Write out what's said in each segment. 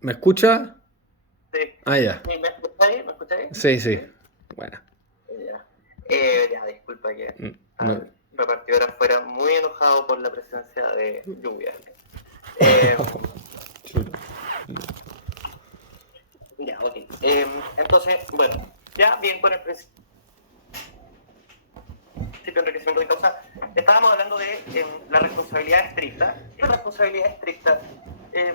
¿Me escucha? Sí. Ah, ya. ¿Me escucháis? ¿Me escucháis? Sí, sí. Sí. Bueno. Ya. Ya, disculpa que No, el repartidor afuera muy enojado por la presencia de lluvia. Eh, chuta. ya, ok. Entonces, bueno, ya bien con el principio de enriquecimiento de causa, estábamos hablando de la responsabilidad estricta. ¿Qué responsabilidad estricta? Eh,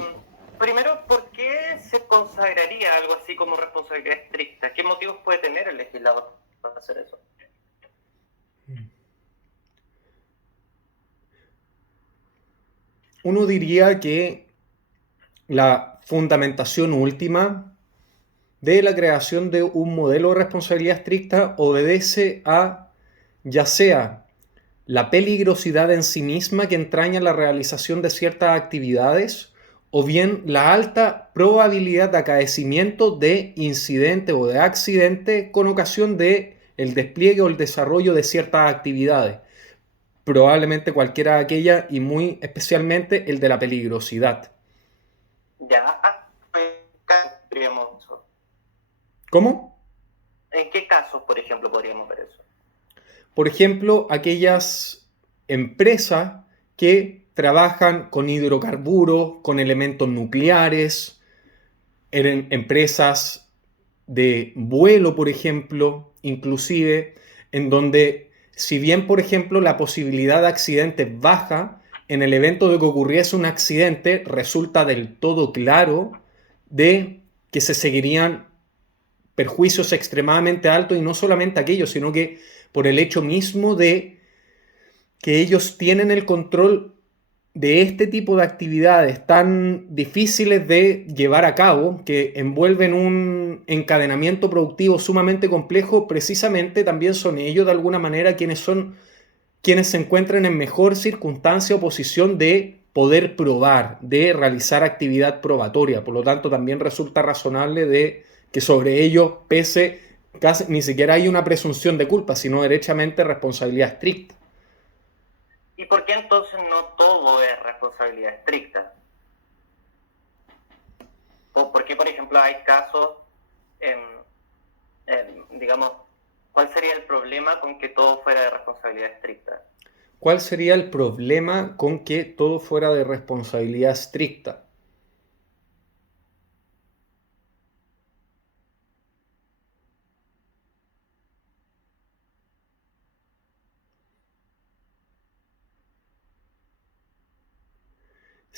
Primero, ¿por qué se consagraría algo así como responsabilidad estricta? ¿Qué motivos puede tener el legislador para hacer eso? Uno diría que la fundamentación última de la creación de un modelo de responsabilidad estricta obedece a ya sea la peligrosidad en sí misma que entraña la realización de ciertas actividades o bien la alta probabilidad de acaecimiento de incidente o de accidente con ocasión de el despliegue o el desarrollo de ciertas actividades. Probablemente cualquiera de aquellas y muy especialmente el de la peligrosidad. Ya, podríamos eso. ¿Cómo? ¿En qué casos, por ejemplo, podríamos ver eso? Por ejemplo, aquellas empresas que trabajan con hidrocarburos, con elementos nucleares, en empresas de vuelo, por ejemplo, inclusive, en donde si bien, por ejemplo, la posibilidad de accidente baja, en el evento de que ocurriese un accidente, resulta del todo claro de que se seguirían perjuicios extremadamente altos y no solamente aquellos, sino que por el hecho mismo de que ellos tienen el control de este tipo de actividades tan difíciles de llevar a cabo, que envuelven un encadenamiento productivo sumamente complejo, precisamente también son ellos de alguna manera quienes se encuentran en mejor circunstancia o posición de poder probar, de realizar actividad probatoria. Por lo tanto, también resulta razonable de que sobre ellos pese casi ni siquiera hay una presunción de culpa, sino derechamente responsabilidad estricta. ¿Y por qué entonces no todo es responsabilidad estricta? ¿O por qué, por ejemplo, hay casos, digamos, cuál sería el problema con que todo fuera de responsabilidad estricta? ¿Cuál sería el problema con que todo fuera de responsabilidad estricta?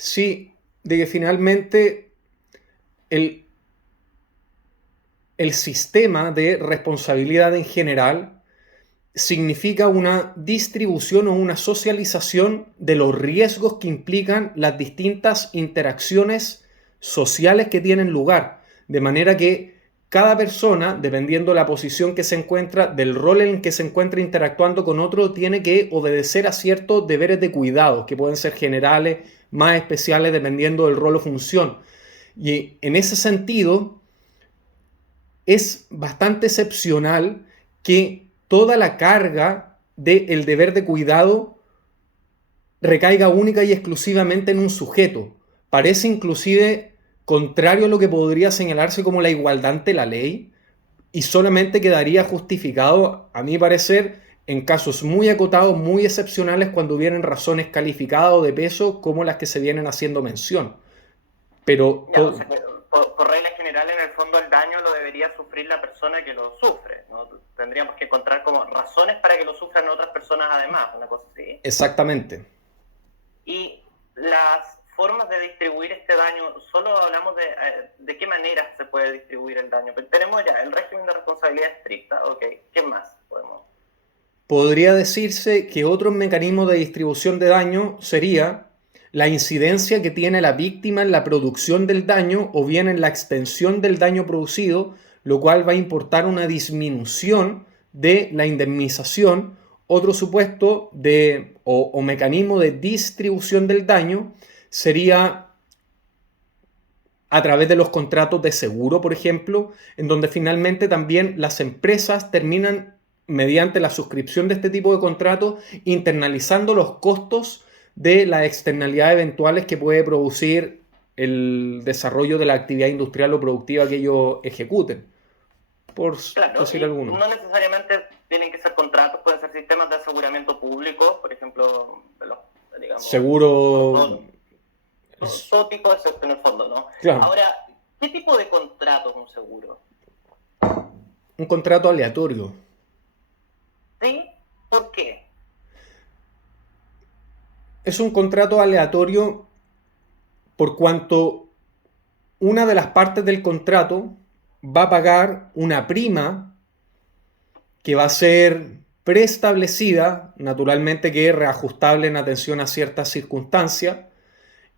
Sí, de que finalmente el, el sistema de responsabilidad en general significa una distribución o una socialización de los riesgos que implican las distintas interacciones sociales que tienen lugar. De manera que cada persona, dependiendo de la posición que se encuentra, del rol en que se encuentra interactuando con otro, tiene que obedecer a ciertos deberes de cuidado, que pueden ser generales, más especiales, dependiendo del rol o función. Y en ese sentido, es bastante excepcional que toda la carga del deber de cuidado recaiga única y exclusivamente en un sujeto. Parece inclusive contrario a lo que podría señalarse como la igualdad ante la ley y solamente quedaría justificado, a mi parecer, en casos muy acotados, muy excepcionales, cuando vienen razones calificadas o de peso como las que se vienen haciendo mención. Pero Ya, o sea, que por regla general, en el fondo, el daño lo debería sufrir la persona que lo sufre, ¿no? Tendríamos que encontrar como razones para que lo sufran otras personas además, una cosa así. exactamente. Y las formas de distribuir este daño, solo hablamos de qué manera se puede distribuir el daño. Pero tenemos ya el régimen de responsabilidad estricta, ok. ¿Qué más podemos? Podría decirse que otro mecanismo de distribución de daño sería la incidencia que tiene la víctima en la producción del daño o bien en la extensión del daño producido, lo cual va a importar una disminución de la indemnización. Otro supuesto o mecanismo de distribución del daño sería a través de los contratos de seguro, por ejemplo, en donde finalmente también las empresas terminan, mediante la suscripción de este tipo de contratos, internalizando los costos de las externalidades eventuales que puede producir el desarrollo de la actividad industrial o productiva que ellos ejecuten, por Claro, decir y alguno. no necesariamente tienen que ser contratos, pueden ser sistemas de aseguramiento público, por ejemplo, digamos, Seguro, todo tipo de seguro en el fondo, ¿no? claro, Ahora, ¿qué tipo de contrato es un seguro? un contrato aleatorio. ¿Sí? ¿Por qué? Es un contrato aleatorio por cuanto una de las partes del contrato va a pagar una prima que va a ser preestablecida, naturalmente que es reajustable en atención a ciertas circunstancias,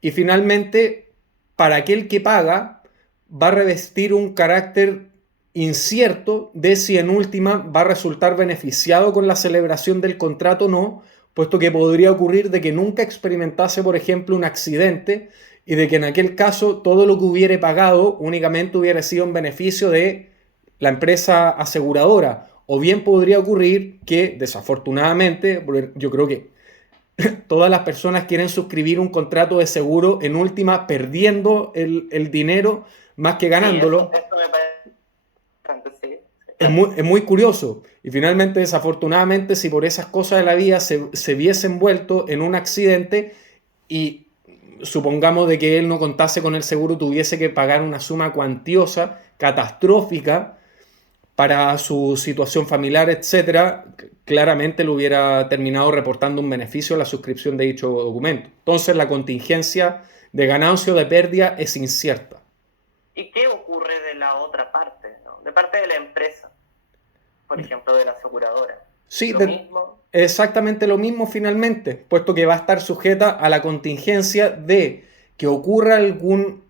y finalmente, para aquel que paga, va a revestir un carácter incierto de si en última va a resultar beneficiado con la celebración del contrato o no, puesto que podría ocurrir de que nunca experimentase, por ejemplo, un accidente y de que en aquel caso todo lo que hubiere pagado únicamente hubiera sido en beneficio de la empresa aseguradora. O bien podría ocurrir que, desafortunadamente, yo creo que todas las personas quieren suscribir un contrato de seguro, en última perdiendo el dinero más que Sí, ganándolo. eso me parece bastante, sí. Es muy curioso. Y finalmente, desafortunadamente, si por esas cosas de la vida se viese envuelto en un accidente y supongamos de que él no contase con el seguro, tuviese que pagar una suma cuantiosa, catastrófica, para su situación familiar, etcétera, claramente le hubiera terminado reportando un beneficio a la suscripción de dicho documento. Entonces, la contingencia de ganancia o de pérdida es incierta. ¿Y qué ocurre de la otra parte, ¿no? De parte de la empresa, por ejemplo, de la aseguradora. Sí, Lo mismo. exactamente lo mismo finalmente, puesto que va a estar sujeta a la contingencia de que ocurra algún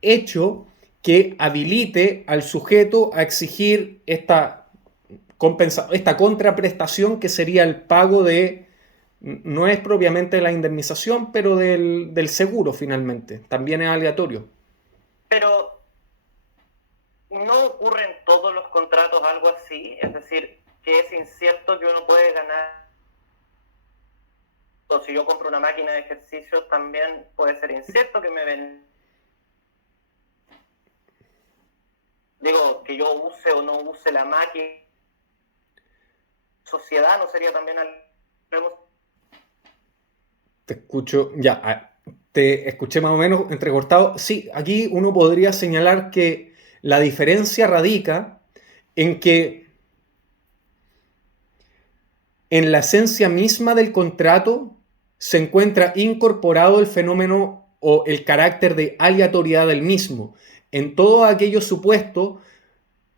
hecho que habilite al sujeto a exigir esta contraprestación que sería el pago de, no es propiamente la indemnización, pero del seguro finalmente. También es aleatorio. Pero no ocurre en todos los contratos algo así, es decir, que es incierto que uno puede ganar. O si yo compro una máquina de ejercicio, también puede ser incierto que me ven. Digo, que yo use o no use la máquina. Sociedad no sería también algo. Te escucho, ya, te escuché más o menos entrecortado. Sí, aquí uno podría señalar que la diferencia radica en que en la esencia misma del contrato se encuentra incorporado el fenómeno o el carácter de aleatoriedad del mismo. En todos aquellos supuestos,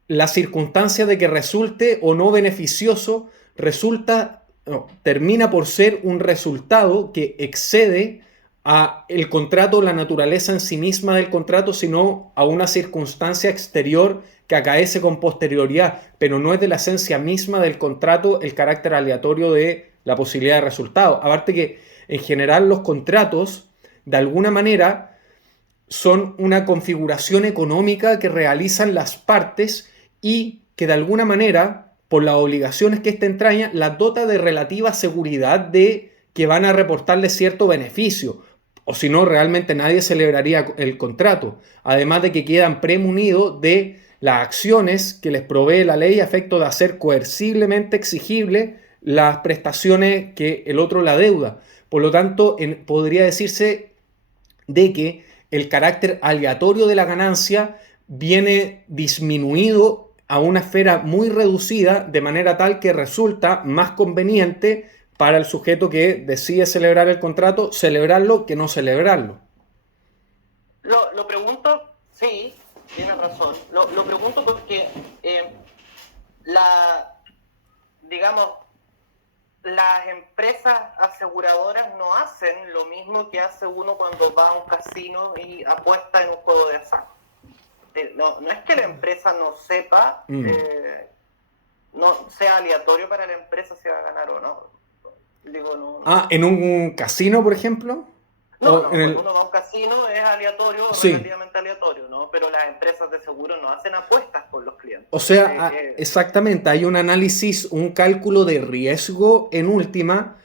la circunstancia de que resulte o no beneficioso termina por ser un resultado que excede a el contrato, la naturaleza en sí misma del contrato, sino a una circunstancia exterior que acaece con posterioridad, pero no es de la esencia misma del contrato el carácter aleatorio de la posibilidad de resultado. Aparte que en general los contratos, de alguna manera, son una configuración económica que realizan las partes y que de alguna manera, por las obligaciones que ésta entraña, las dota de relativa seguridad de que van a reportarle cierto beneficio, o si no, realmente nadie celebraría el contrato. Además de que quedan premunidos de las acciones que les provee la ley a efecto de hacer coerciblemente exigible las prestaciones que el otro le adeuda. Por lo tanto, podría decirse de que el carácter aleatorio de la ganancia viene disminuido a una esfera muy reducida, de manera tal que resulta más conveniente para el sujeto que decide celebrar el contrato, celebrarlo que no celebrarlo. Lo pregunto, sí, tienes razón. Lo pregunto porque digamos, las empresas aseguradoras no hacen lo mismo que hace uno cuando va a un casino y apuesta en un juego de azar. No es que la empresa no sepa, no sea aleatorio para la empresa si va a ganar o no. Digo, no. ¿En un casino, por ejemplo? No, cuando uno va a un casino es aleatorio, Sí. relativamente aleatorio, ¿no? Pero las empresas de seguro no hacen apuestas con los clientes. O sea, exactamente, hay un análisis, un cálculo de riesgo en última,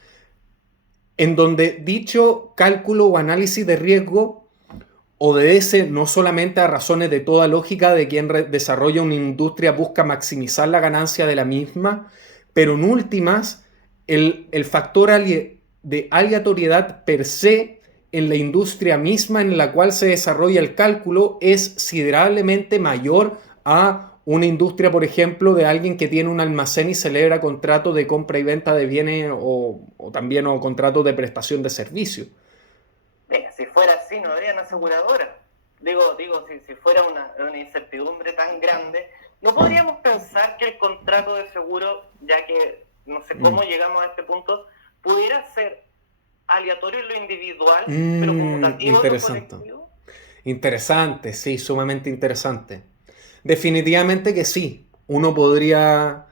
en donde dicho cálculo o análisis de riesgo obedece no solamente a razones de toda lógica de quien desarrolla una industria busca maximizar la ganancia de la misma, pero en últimas el factor de aleatoriedad per se en la industria misma en la cual se desarrolla el cálculo es considerablemente mayor a una industria, por ejemplo, de alguien que tiene un almacén y celebra contratos de compra y venta de bienes o también o contratos de prestación de servicios. Venga, si fuera así, no habrían aseguradoras. Digo, si fuera una incertidumbre tan grande, ¿no podríamos pensar que el contrato de seguro, ya que no sé cómo llegamos a este punto, pudiera ser aleatorio en lo individual, pero conmutativo en lo colectivo? Interesante, sí, sumamente interesante. Definitivamente que sí, uno podría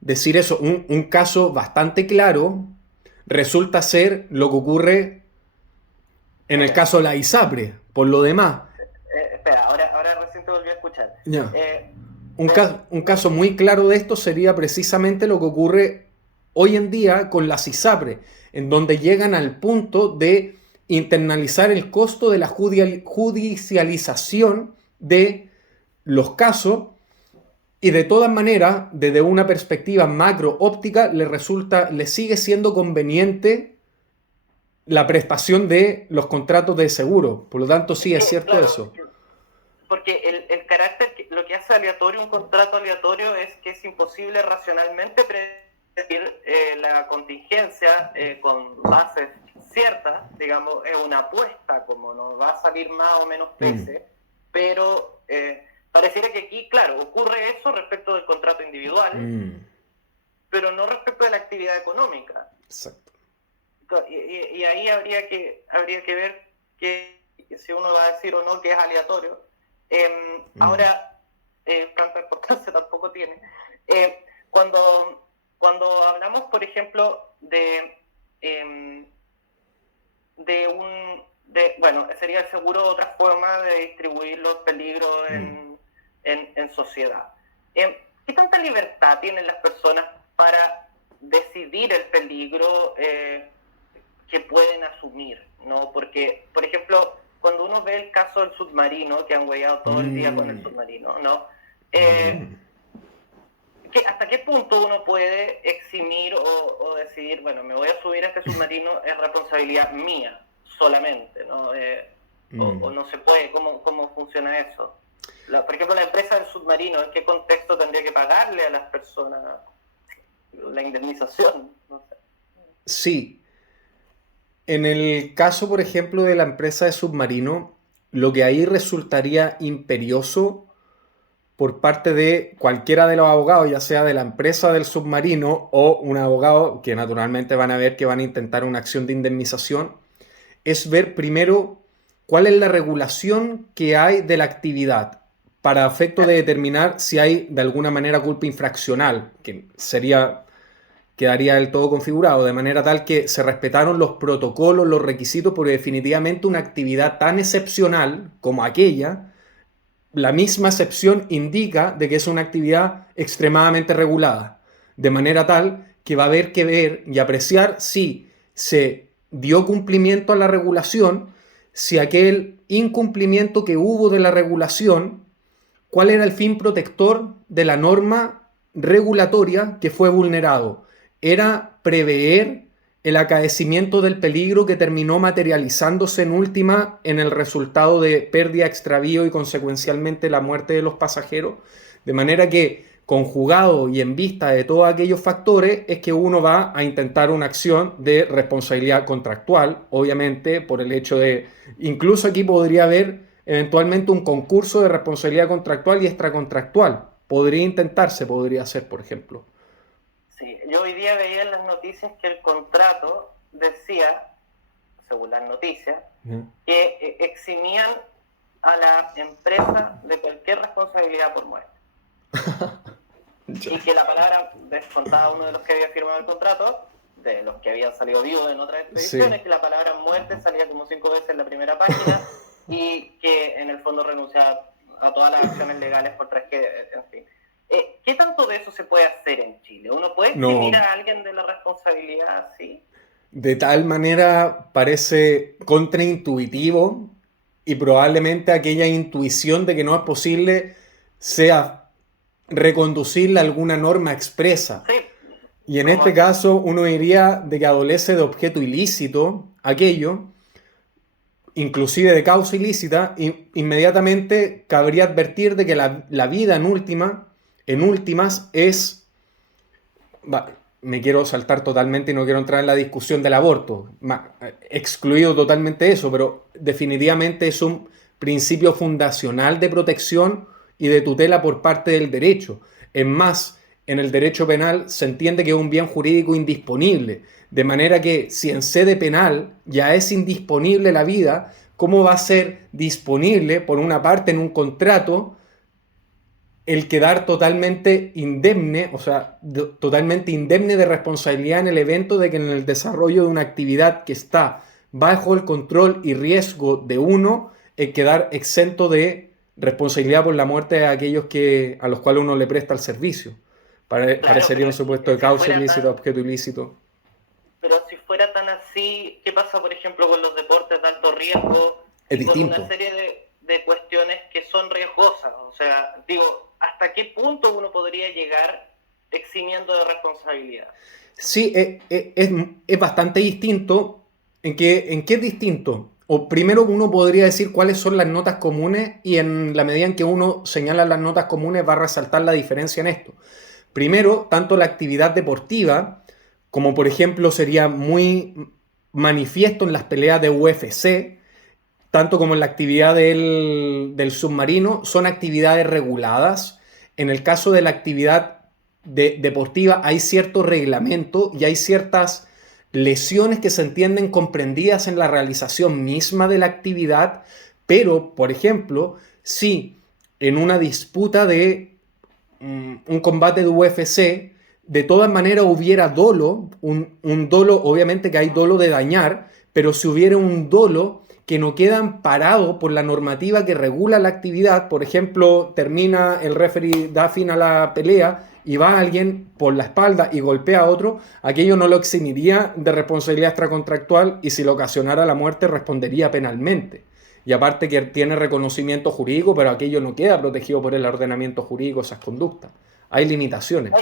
decir eso. Un caso bastante claro resulta ser lo que ocurre en el caso de la ISAPRE, por lo demás. Espera, ahora recién te volví a escuchar. Ya. Un caso muy claro de esto sería precisamente lo que ocurre hoy en día con las ISAPRE, en donde llegan al punto de internalizar el costo de la judicialización de los casos y de todas maneras, desde una perspectiva macro óptica, le sigue siendo conveniente la prestación de los contratos de seguro. Por lo tanto, sí, es cierto, claro, eso. Porque el carácter, lo que hace aleatorio un contrato aleatorio es que es imposible racionalmente predecir la contingencia con bases ciertas, digamos, es una apuesta, como nos va a salir más o menos veces, pero pareciera que aquí, claro, ocurre eso respecto del contrato individual, pero no respecto de la actividad económica. Exacto. Y ahí habría que ver que si uno va a decir o no que es aleatorio. Ahora, tanta importancia tampoco tiene. Cuando hablamos, por ejemplo, bueno, sería el seguro otra forma de distribuir los peligros en sociedad. ¿Qué tanta libertad tienen las personas para decidir el peligro que pueden asumir, ¿no? Porque, por ejemplo, cuando uno ve el caso del submarino, que han hueveado todo el día con el submarino, ¿no? ¿Hasta qué punto uno puede eximir o decidir, bueno, me voy a subir a este submarino, es responsabilidad mía solamente, ¿no? O no se puede, ¿cómo funciona eso? Por ejemplo, la empresa del submarino, ¿en qué contexto tendría que pagarle a las personas la indemnización? No sé. Sí. En el caso, por ejemplo, de la empresa de submarino, lo que ahí resultaría imperioso por parte de cualquiera de los abogados, ya sea de la empresa del submarino o un abogado que naturalmente van a ver que van a intentar una acción de indemnización, es ver primero cuál es la regulación que hay de la actividad para efecto de determinar si hay de alguna manera culpa infraccional, que quedaría del todo configurado, de manera tal que se respetaron los protocolos, los requisitos, porque definitivamente una actividad tan excepcional como aquella, la misma excepción indica de que es una actividad extremadamente regulada, de manera tal que va a haber que ver y apreciar si se dio cumplimiento a la regulación, si aquel incumplimiento que hubo de la regulación, cuál era el fin protector de la norma regulatoria que fue vulnerado. Era prever el acaecimiento del peligro que terminó materializándose en última en el resultado de pérdida, extravío y consecuencialmente la muerte de los pasajeros. De manera que, conjugado y en vista de todos aquellos factores, es que uno va a intentar una acción de responsabilidad contractual, obviamente, por el hecho de, incluso aquí podría haber eventualmente un concurso de responsabilidad contractual y extracontractual. Podría hacer, por ejemplo. Sí, yo hoy día veía en las noticias que el contrato decía, según las noticias, que eximían a la empresa de cualquier responsabilidad por muerte. Y que la palabra, descontaba uno de los que había firmado el contrato, de los que habían salido vivos en otras expediciones, que la palabra muerte salía como 5 veces en la primera página y que en el fondo renunciaba a todas las acciones legales por tragedia, en fin. ¿Qué tanto de eso se puede hacer en Chile? ¿Uno puede eximir a alguien de la responsabilidad así? De tal manera parece contraintuitivo y probablemente aquella intuición de que no es posible sea reconducirla a alguna norma expresa. Sí, Y en como este caso uno diría de que adolece de objeto ilícito aquello, inclusive de causa ilícita, inmediatamente cabría advertir de que la vida en últimas es, me quiero saltar totalmente y no quiero entrar en la discusión del aborto, excluido totalmente eso, pero definitivamente es un principio fundacional de protección y de tutela por parte del derecho. Es más, en el derecho penal se entiende que es un bien jurídico indisponible, de manera que si en sede penal ya es indisponible la vida, ¿cómo va a ser disponible por una parte en un contrato el quedar totalmente indemne, o sea, totalmente indemne de responsabilidad en el evento de que en el desarrollo de una actividad que está bajo el control y riesgo de uno, el quedar exento de responsabilidad por la muerte de aquellos a los cuales uno le presta el servicio? claro, Parecería un supuesto de si causa fuera ilícita, tan, objeto ilícito. pero si fuera tan así, ¿qué pasa, por ejemplo, con los deportes de alto riesgo Es y con una distinto. serie de cuestiones que son riesgosas? O sea, digo, ¿hasta qué punto uno podría llegar eximiendo de responsabilidad? Sí, es bastante distinto. En qué es distinto? O primero uno podría decir cuáles son las notas comunes y en la medida en que uno señala las notas comunes va a resaltar la diferencia en esto. Primero, tanto la actividad deportiva, como por ejemplo sería muy manifiesto en las peleas de UFC, tanto como en la actividad del submarino, son actividades reguladas. En el caso de la actividad deportiva hay cierto reglamento y hay ciertas lesiones que se entienden comprendidas en la realización misma de la actividad, pero, por ejemplo, si en una disputa de un combate de UFC, de todas maneras hubiera dolo, un dolo, obviamente que hay dolo de dañar, pero si hubiera un dolo que no queda amparado por la normativa que regula la actividad, por ejemplo, termina el referee, da fin a la pelea y va alguien por la espalda y golpea a otro, aquello no lo eximiría de responsabilidad extracontractual y si lo ocasionara la muerte respondería penalmente. Y aparte que tiene reconocimiento jurídico, pero aquello no queda protegido por el ordenamiento jurídico, esas conductas. Hay limitaciones.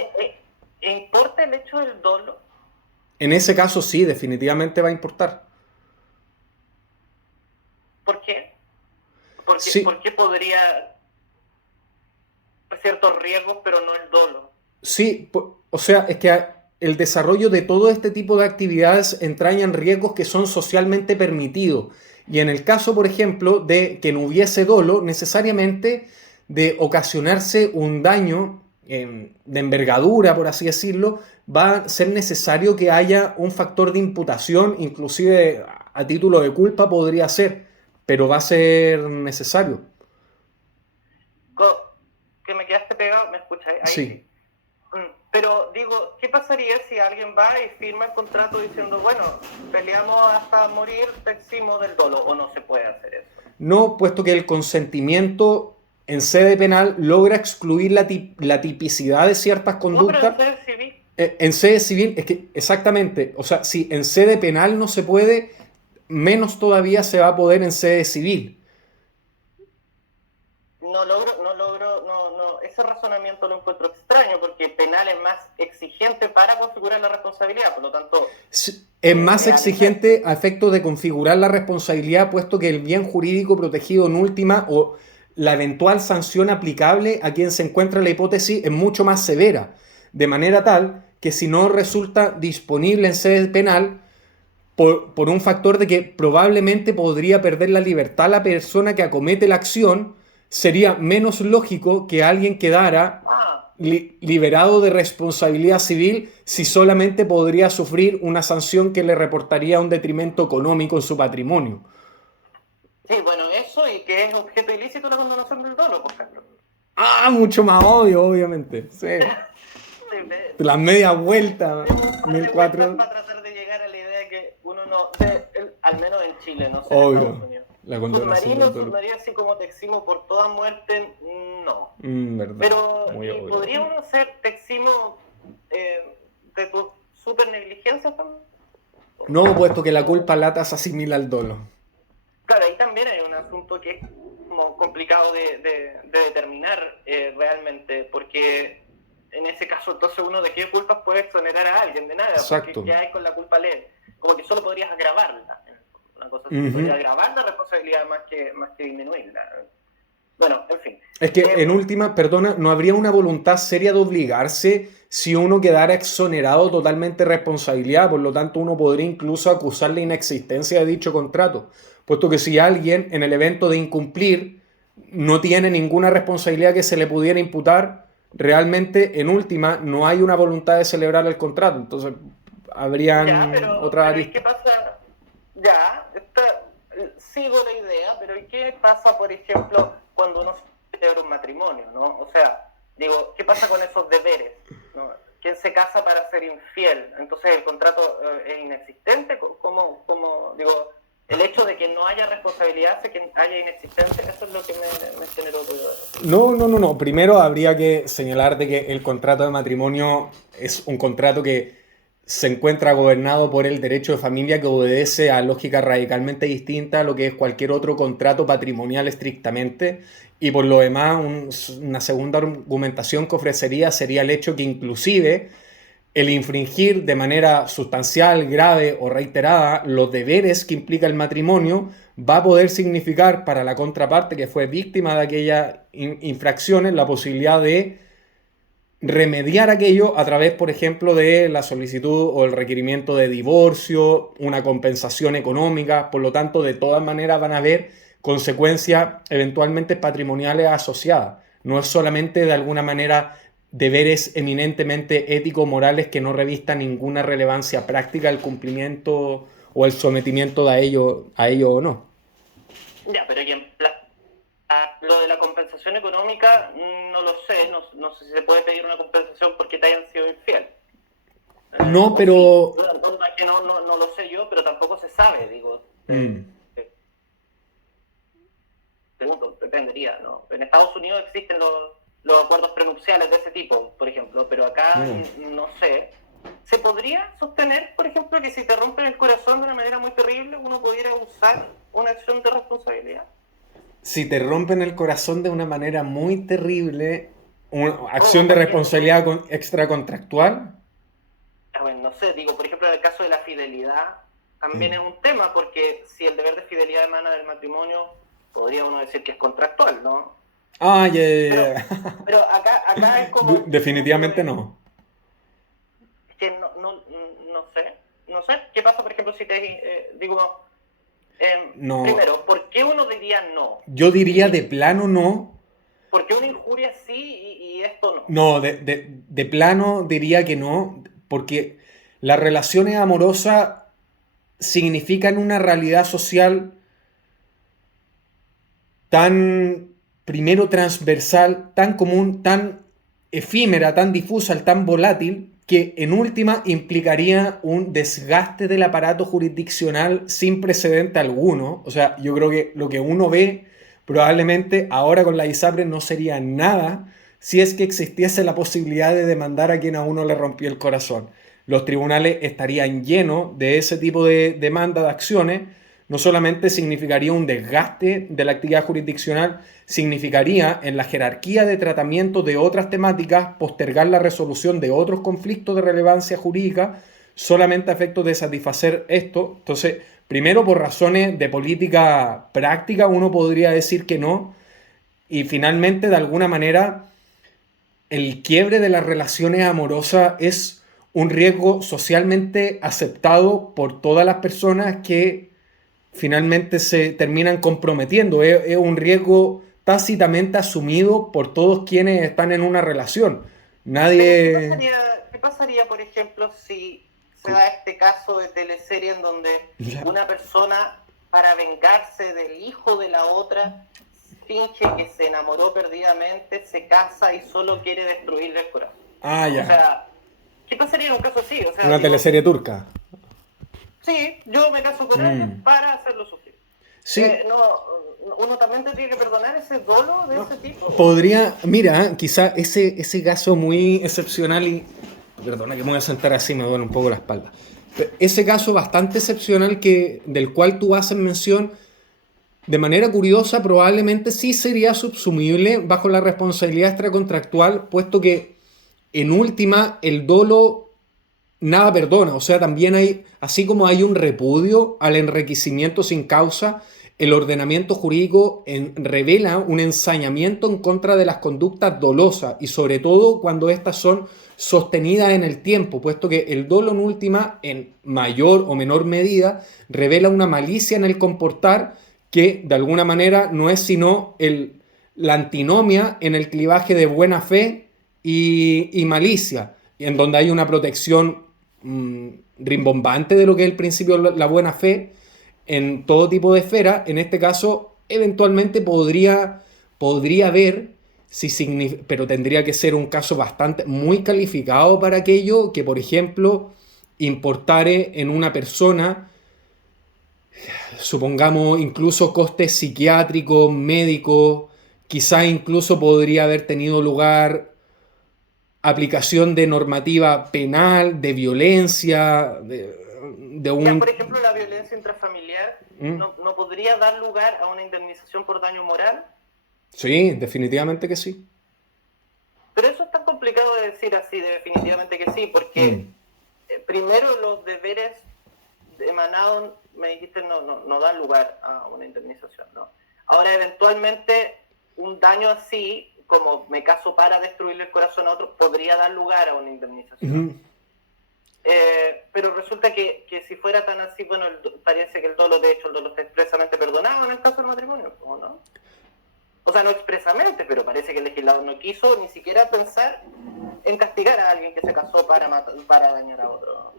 ¿Importa el hecho del dolo? En ese caso sí, definitivamente va a importar. ¿Por qué? Sí, ¿Por qué podría ciertos riesgos, pero no el dolo? sí, o sea, es que el desarrollo de todo este tipo de actividades entrañan riesgos que son socialmente permitidos. Y en el caso, por ejemplo, de que no hubiese dolo, necesariamente de ocasionarse un daño de envergadura, por así decirlo, va a ser necesario que haya un factor de imputación, inclusive a título de culpa podría ser, pero va a ser necesario. ¿Que me quedaste pegado? ¿Me escuchas? Ahí Sí. sí. Pero digo, ¿qué pasaría si alguien va y firma el contrato diciendo, bueno, peleamos hasta morir, te eximo del dolo? ¿O no se puede hacer eso? No, puesto que el consentimiento en sede penal logra excluir la tipicidad de ciertas No, pero en conductas. sede civil. En sede civil, es que exactamente, o sea, si en sede penal no se puede, menos todavía se va a poder en sede civil. Ese razonamiento lo encuentro extraño porque penal es más exigente para configurar la responsabilidad, por lo tanto, Es más es alejante. exigente a efectos de configurar la responsabilidad, puesto que el bien jurídico protegido en última o la eventual sanción aplicable a quien se encuentra en la hipótesis es mucho más severa, de manera tal que si no resulta disponible en sede penal, por un factor de que probablemente podría perder la libertad la persona que acomete la acción, sería menos lógico que alguien quedara Ah, liberado de responsabilidad civil si solamente podría sufrir una sanción que le reportaría un detrimento económico en su patrimonio. sí, bueno, eso y que es objeto ilícito la condonación del dolo, por ejemplo. Ah, mucho más obvio, obviamente. Sí. Sí, Las medias vueltas, demos un par de vueltas 1004. para tratar de llegar a la idea de que uno no, al menos en Chile, no sé en Estados Obvio. Unidos. La condonación del dolor. Submarino así como te eximo por toda muerte, no. Verdad. Pero, Muy ¿y obvio. podría uno ser te eximo de tus super negligencias también? No, puesto que la culpa lata se asimila al dolo. Claro, ahí también hay un asunto que es como complicado de determinar realmente, porque en ese caso entonces uno de qué culpas puede exonerar a alguien, de nada, porque Exacto. ¿qué hay con la culpa leve? Como que solo podrías agravarla, una cosa así, podrías Ujú. agravar la responsabilidad más que disminuirla. Bueno, en fin. Es que en última, perdona, no habría una voluntad seria de obligarse si uno quedara exonerado totalmente de responsabilidad. Por lo tanto, uno podría incluso acusar la inexistencia de dicho contrato. Puesto que si alguien en el evento de incumplir no tiene ninguna responsabilidad que se le pudiera imputar, realmente en última no hay una voluntad de celebrar el contrato. Entonces, Ya, habrían otras pero ¿y qué aristas. pasa? Ya, sigo la idea, pero ¿y qué pasa, por ejemplo, cuando uno celebra un matrimonio, ¿no? O sea, digo, ¿qué pasa con esos deberes? ¿No? ¿Quién se casa para ser infiel? Entonces el contrato es inexistente. Digo, el hecho de que no haya responsabilidad hace que haya inexistencia? Eso es lo que me generó duda. No, no, no, no. Primero habría que señalar de que el contrato de matrimonio es un contrato que se encuentra gobernado por el derecho de familia que obedece a lógicas radicalmente distintas a lo que es cualquier otro contrato patrimonial estrictamente. Y por lo demás, una segunda argumentación que ofrecería sería el hecho que inclusive el infringir de manera sustancial, grave o reiterada los deberes que implica el matrimonio va a poder significar para la contraparte que fue víctima de aquellas infracciones la posibilidad de remediar aquello a través, por ejemplo, de la solicitud o el requerimiento de divorcio, una compensación económica. Por lo tanto, de todas maneras van a haber consecuencias eventualmente patrimoniales asociadas. No es solamente de alguna manera deberes eminentemente ético-morales que no revistan ninguna relevancia práctica el cumplimiento o el sometimiento de a ello o no. Ya, pero lo de la compensación económica, no lo sé, no sé si se puede pedir una compensación porque te hayan sido infiel. No, O sí, pero... que no lo sé yo, pero tampoco se sabe, digo. Pregunto, dependería, ¿no? En Estados Unidos existen los acuerdos prenupciales de ese tipo, por ejemplo, pero acá no sé. ¿Se podría sostener, por ejemplo, que si te rompen el corazón de una manera muy terrible, uno pudiera usar una acción de responsabilidad? Si te rompen el corazón de una manera muy terrible, una Como acción de cualquier, responsabilidad extracontractual. bueno, no sé, digo, por ejemplo, en el caso de la fidelidad, también es Mm. un tema, porque si el deber de fidelidad emana del matrimonio, podría uno decir que es contractual, ¿no? Ah, ya, Pero, ya, ya. pero acá es como el punto Definitivamente es no. que no sé, ¿qué pasa, por ejemplo, si digo, No. primero, ¿por qué uno diría no? Yo diría de plano no. ¿Por qué una injuria sí y esto no? No, de plano diría que no, porque las relaciones amorosas significan una realidad social tan, primero transversal, tan común, tan efímera, tan difusa, tan volátil, que en última implicaría un desgaste del aparato jurisdiccional sin precedente alguno. O sea, yo creo que lo que uno ve probablemente ahora con la ISAPRE no sería nada si es que existiese la posibilidad de demandar a quien a uno le rompió el corazón. Los tribunales estarían llenos de ese tipo de demanda, de acciones. No solamente significaría un desgaste de la actividad jurisdiccional, significaría en la jerarquía de tratamiento de otras temáticas postergar la resolución de otros conflictos de relevancia jurídica solamente a efectos de satisfacer esto. Entonces, primero por razones de política práctica uno podría decir que no, y finalmente de alguna manera el quiebre de las relaciones amorosas es un riesgo socialmente aceptado por todas las personas que finalmente se terminan comprometiendo. Es un riesgo tácitamente asumido por todos quienes están en una relación. Pero Nadie... qué pasaría, por ejemplo, si se da este caso de teleserie en donde una persona, para vengarse del hijo de la otra, finge que se enamoró perdidamente, se casa y solo quiere destruirle el corazón? Ah, O ya. sea, ¿qué pasaría en un caso así? O sea, Una digo, teleserie turca. sí, yo me caso con alguien Mm. para hacerlo sufrir. Sí, No, uno también tendría que perdonar ese dolo de ese tipo. podría, mira, quizá ese caso muy excepcional y... Perdona que me voy a sentar así, me duele un poco la espalda. Ese caso bastante excepcional del cual tú haces mención De manera curiosa, probablemente sí sería subsumible bajo la responsabilidad extracontractual, puesto que en última el dolo nada perdona. O sea, también hay, así como hay un repudio al enriquecimiento sin causa, el ordenamiento jurídico revela un ensañamiento en contra de las conductas dolosas y sobre todo cuando éstas son sostenidas en el tiempo, puesto que el dolo en última, en mayor o menor medida, revela una malicia en el comportar que de alguna manera no es sino la antinomia en el clivaje de buena fe y malicia, en donde hay una protección rimbombante de lo que es el principio de la buena fe en todo tipo de esfera. En este caso, eventualmente podría haber, pero tendría que ser un caso bastante muy calificado para aquello que, por ejemplo, importare en una persona, supongamos, incluso costes psiquiátricos, médicos, quizá incluso podría haber tenido lugar aplicación de normativa penal, de violencia, de Ya, un... por ejemplo, la violencia intrafamiliar no podría dar lugar a una indemnización por daño moral. Sí, definitivamente que sí. Pero eso es tan complicado de decir así, de definitivamente que sí, porque primero los deberes emanados, me dijiste, no dan lugar a una indemnización, ¿no? Ahora, eventualmente, un daño así, como me caso para destruirle el corazón a otro, podría dar lugar a una indemnización. Pero resulta que si fuera tan así, bueno, parece que el dolo, de hecho, el dolo está expresamente perdonado en el caso del matrimonio, ¿no? O sea, no expresamente, pero parece que el legislador no quiso ni siquiera pensar en castigar a alguien que se casó para dañar a otro.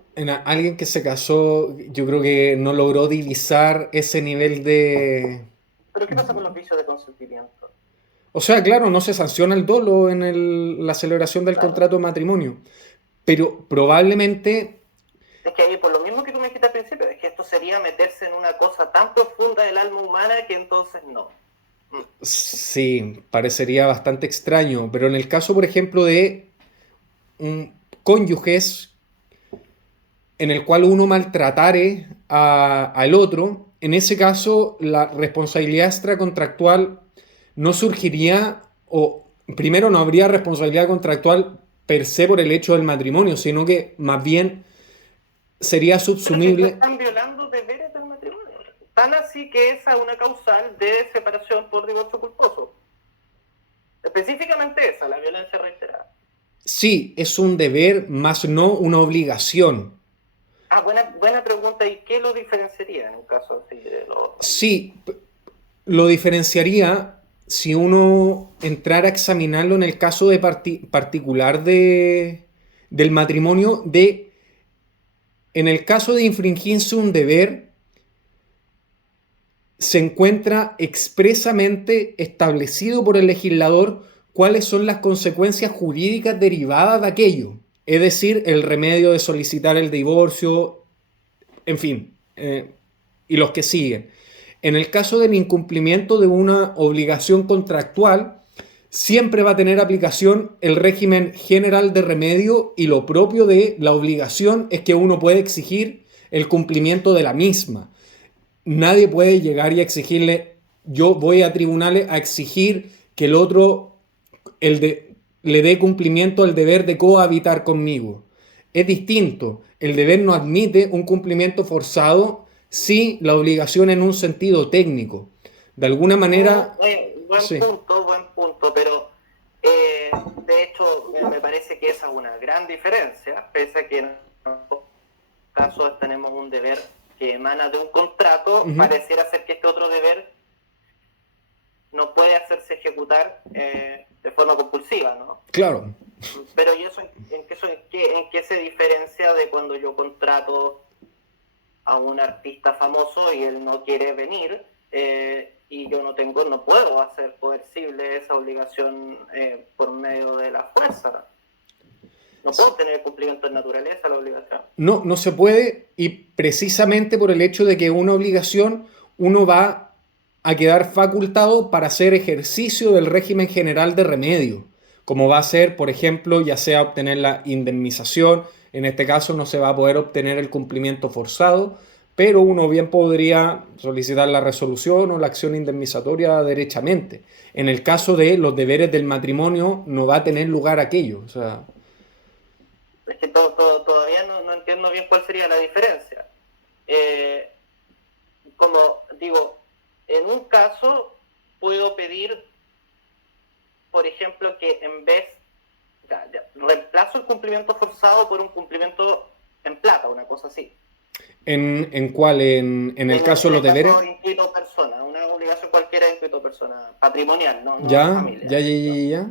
Alguien que se casó, yo creo que no logró divisar ese nivel de... ¿Pero qué pasa con los vicios de consentimiento? O sea, claro, no se sanciona el dolo en la celebración del contrato de matrimonio, pero probablemente... Es que ahí, por lo mismo que tú me dijiste al principio, es que esto sería meterse en una cosa tan profunda del alma humana que entonces no. Sí, parecería bastante extraño, pero en el caso, por ejemplo, de cónyuges en el cual uno maltratare al otro, en ese caso la responsabilidad extracontractual no surgiría, o primero no habría responsabilidad contractual per se por el hecho del matrimonio, sino que más bien sería subsumible. Pero si están violando deberes del matrimonio. Tan así que esa es una causal de separación por divorcio culposo. Específicamente esa, la violencia reiterada. Sí, es un deber, más no una obligación. Ah, buena pregunta. ¿Y qué lo diferenciaría en un caso así de lo otro? Sí, lo diferenciaría si uno entrara a examinarlo en el caso de particular del matrimonio, en el caso de infringirse un deber, se encuentra expresamente establecido por el legislador cuáles son las consecuencias jurídicas derivadas de aquello. Es decir, el remedio de solicitar el divorcio, en fin, y los que siguen. En el caso del incumplimiento de una obligación contractual, siempre va a tener aplicación el régimen general de remedio y lo propio de la obligación es que uno puede exigir el cumplimiento de la misma. Nadie puede llegar y exigirle, yo voy a tribunales a exigir que el otro le dé cumplimiento al deber de cohabitar conmigo. Es distinto. El deber no admite un cumplimiento forzado si la obligación en un sentido técnico. De alguna manera... Buen punto, pero de hecho me parece que esa es una gran diferencia, pese a que en ambos casos tenemos un deber que emana de un contrato, pareciera ser que este otro deber no puede hacerse ejecutar de forma compulsiva, ¿no? Claro. Pero ¿y eso en qué se diferencia de cuando yo contrato a un artista famoso y él no quiere venir y yo no puedo hacer coercible esa obligación por medio de la fuerza? No puedo tener cumplimiento de naturaleza la obligación. No, no se puede, y precisamente por el hecho de que una obligación uno va a quedar facultado para hacer ejercicio del régimen general de remedio, como va a ser, por ejemplo, ya sea obtener la indemnización, en este caso no se va a poder obtener el cumplimiento forzado, pero uno bien podría solicitar la resolución o la acción indemnizatoria derechamente. En el caso de los deberes del matrimonio no va a tener lugar aquello. O sea, Es que todavía no entiendo bien cuál sería la diferencia. Como digo, en un caso puedo pedir, por ejemplo, que en vez, reemplazo el cumplimiento forzado por un cumplimiento en plata, una cosa así. ¿en cuál? ¿En el caso de los deberes? En el caso inscrito persona, una obligación cualquiera de inscrito persona, patrimonial, no de Ya, familia. ya.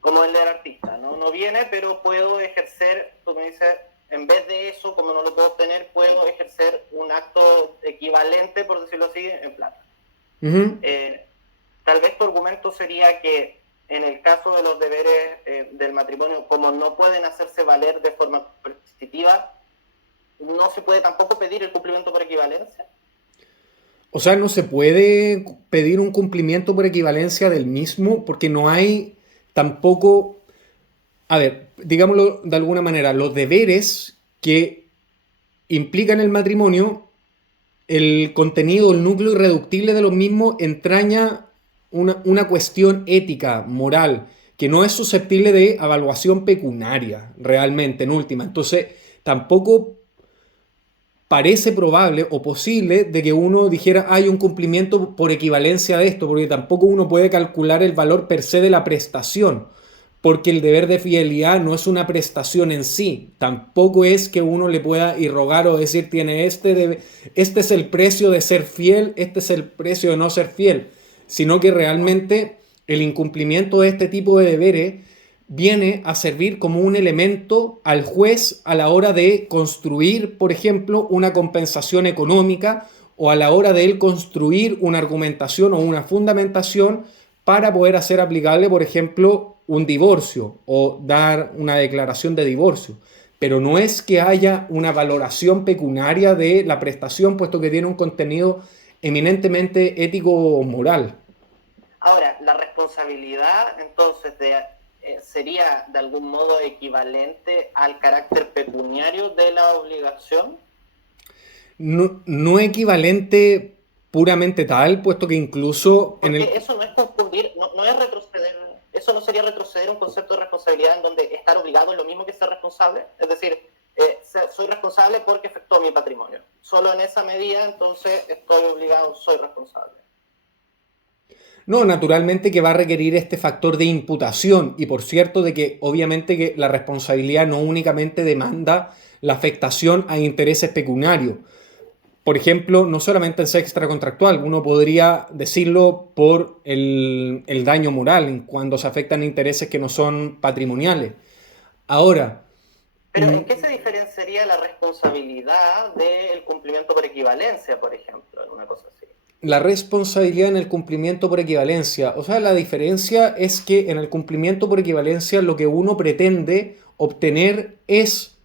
Como el del artista, no viene, pero puedo ejercer, tú me dices, en vez de eso, como no lo puedo obtener, puedo ejercer un acto equivalente, por decirlo así, en plata. Uh-huh. Tal vez tu argumento sería que en el caso de los deberes del matrimonio, como no pueden hacerse valer de forma coercitiva, no se puede tampoco pedir el cumplimiento por equivalencia. O sea, no se puede pedir un cumplimiento por equivalencia del mismo porque no hay tampoco, a ver, digámoslo de alguna manera, los deberes que implican el matrimonio, el contenido, el núcleo irreductible de los mismos entraña una cuestión ética, moral, que no es susceptible de evaluación pecuniaria, realmente, en última. Entonces, tampoco parece probable o posible de que uno dijera hay un cumplimiento por equivalencia de esto, porque tampoco uno puede calcular el valor per se de la prestación, porque el deber de fidelidad no es una prestación en sí, tampoco es que uno le pueda irrogar o decir tiene este es el precio de ser fiel, este es el precio de no ser fiel, sino que realmente el incumplimiento de este tipo de deberes viene a servir como un elemento al juez a la hora de construir, por ejemplo, una compensación económica o a la hora de él construir una argumentación o una fundamentación para poder hacer aplicable, por ejemplo, un divorcio o dar una declaración de divorcio. Pero no es que haya una valoración pecuniaria de la prestación, puesto que tiene un contenido eminentemente ético o moral. Ahora, la responsabilidad, entonces, sería de algún modo equivalente al carácter pecuniario de la obligación. No equivalente puramente tal, puesto que incluso porque eso no es confundir, no es retroceder, eso no sería retroceder un concepto de responsabilidad en donde estar obligado es lo mismo que ser responsable, es decir, soy responsable porque efectuó mi patrimonio. Solo en esa medida, entonces, estoy obligado, soy responsable. No, naturalmente que va a requerir este factor de imputación y por cierto de que obviamente que la responsabilidad no únicamente demanda la afectación a intereses pecuniarios. Por ejemplo, no solamente en ser extracontractual, uno podría decirlo por el daño moral cuando se afectan intereses que no son patrimoniales. Ahora, pero ¿en qué se diferenciaría la responsabilidad del cumplimiento por equivalencia, por ejemplo, en una cosa así? La responsabilidad en el cumplimiento por equivalencia. O sea, la diferencia es que en el cumplimiento por equivalencia lo que uno pretende obtener es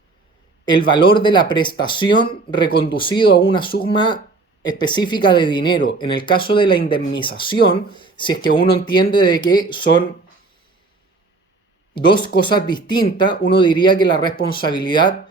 el valor de la prestación reconducido a una suma específica de dinero. En el caso de la indemnización, si es que uno entiende de que son dos cosas distintas, uno diría que la responsabilidad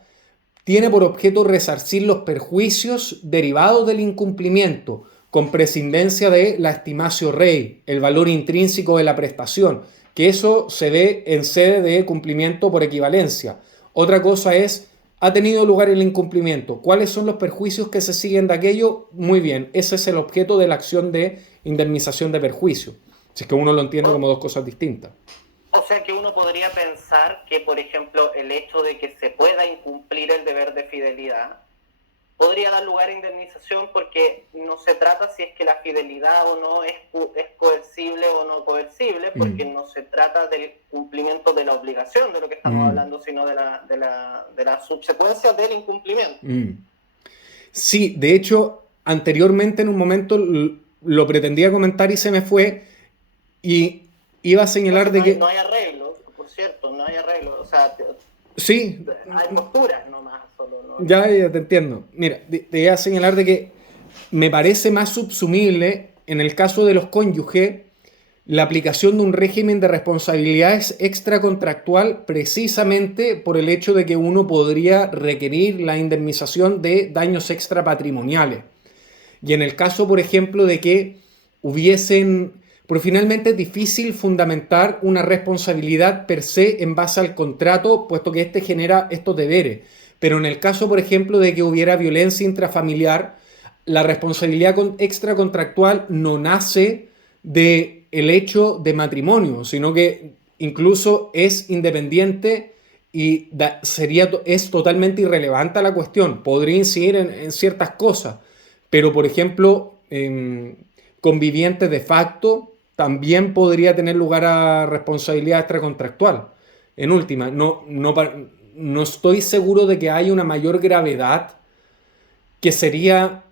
tiene por objeto resarcir los perjuicios derivados del incumplimiento, con prescindencia de la estimatio rei, el valor intrínseco de la prestación, que eso se ve en sede de cumplimiento por equivalencia. Otra cosa es, ha tenido lugar el incumplimiento. ¿Cuáles son los perjuicios que se siguen de aquello? Muy bien, ese es el objeto de la acción de indemnización de perjuicio. Si es que uno lo entiende como dos cosas distintas. O sea que uno podría pensar que, por ejemplo, el hecho de que se pueda incumplir el deber de fidelidad podría dar lugar a indemnización porque no se trata si es que la fidelidad o no es coercible o no coercible, porque no se trata del cumplimiento de la obligación de lo que estamos hablando, sino de la subsecuencia del incumplimiento. Sí, de hecho, anteriormente en un momento lo pretendía comentar y se me fue y iba a señalar de que... No hay arreglo, por cierto, no hay arreglo, o sea... Sí. Hay posturas nomás. Ya te entiendo. Mira, te voy a señalar de que me parece más subsumible en el caso de los cónyuges la aplicación de un régimen de responsabilidades extracontractual precisamente por el hecho de que uno podría requerir la indemnización de daños extrapatrimoniales. Y en el caso, por ejemplo, de que hubiesen... Porque finalmente es difícil fundamentar una responsabilidad per se en base al contrato, puesto que este genera estos deberes. Pero en el caso, por ejemplo, de que hubiera violencia intrafamiliar, la responsabilidad extracontractual no nace del hecho de matrimonio, sino que incluso es independiente y es totalmente irrelevante a la cuestión. Podría incidir en ciertas cosas, pero por ejemplo, conviviente de facto también podría tener lugar a responsabilidad extracontractual. En última, no estoy seguro de que haya una mayor gravedad que sería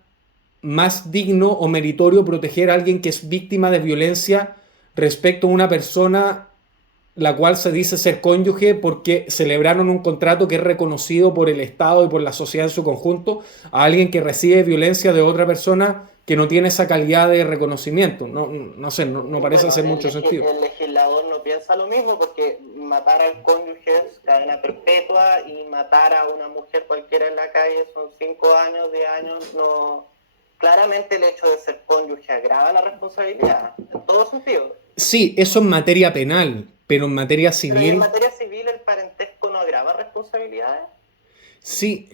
más digno o meritorio proteger a alguien que es víctima de violencia respecto a una persona la cual se dice ser cónyuge porque celebraron un contrato que es reconocido por el Estado y por la sociedad en su conjunto, a alguien que recibe violencia de otra persona que no tiene esa calidad de reconocimiento. No sé, no parece Bueno, hacer mucho sentido. el legislador no piensa lo mismo porque matar al cónyuge es cadena perpetua y matar a una mujer cualquiera en la calle son 5 años, 10 años, no... Claramente el hecho de ser cónyuge agrava la responsabilidad, en todo sentido. Sí, eso en materia penal, pero en materia Pero ¿y en civil, materia civil el parentesco no agrava responsabilidades? sí.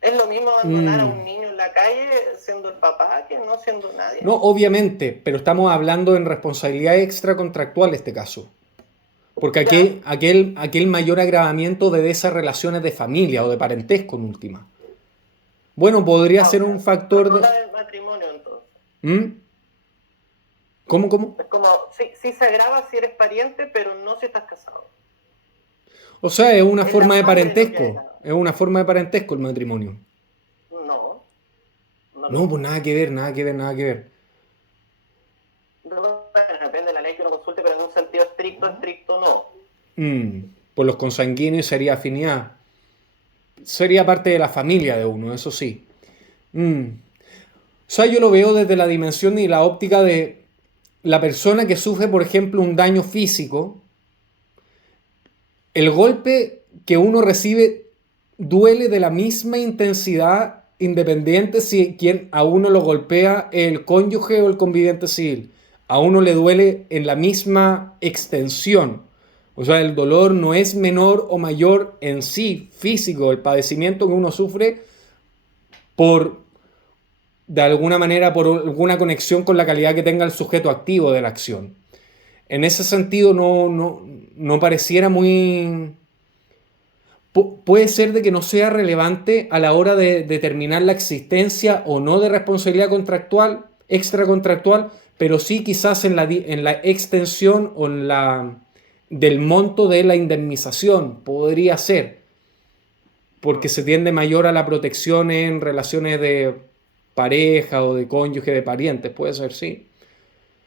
Es lo mismo abandonar a un niño en la calle siendo el papá que no siendo nadie. No, obviamente, pero estamos hablando en responsabilidad extracontractual este caso. Porque Ya, aquel mayor agravamiento de esas relaciones de familia o de parentesco en última. Bueno, podría o ser sea, un factor no de... la del matrimonio entonces. ¿Mm? ¿Cómo? Es como, sí se agrava si eres pariente, pero no si estás casado. O sea, es una Es la forma de sangre lo que parentesco. agrava. Es una forma de parentesco el matrimonio. No, no lo No, pues es. nada que ver, nada que ver, nada que ver. Bueno, depende de la ley que uno consulte, pero en un sentido estricto no. Por los consanguíneos sería afinidad. Sería parte de la familia de uno, eso sí. O sea, yo lo veo desde la dimensión y la óptica de la persona que sufre, por ejemplo, un daño físico. El golpe que uno recibe duele de la misma intensidad independiente si quien a uno lo golpea el cónyuge o el conviviente civil. A uno le duele en la misma extensión. O sea, el dolor no es menor o mayor en sí físico, el padecimiento que uno sufre por, de alguna manera, por alguna conexión con la calidad que tenga el sujeto activo de la acción. En ese sentido no pareciera muy... Puede ser de que no sea relevante a la hora de determinar la existencia o no de responsabilidad contractual, extracontractual, pero sí quizás en la extensión o en del monto de la indemnización, podría ser, porque se tiende mayor a la protección en relaciones de pareja o de cónyuge, de parientes, puede ser, sí.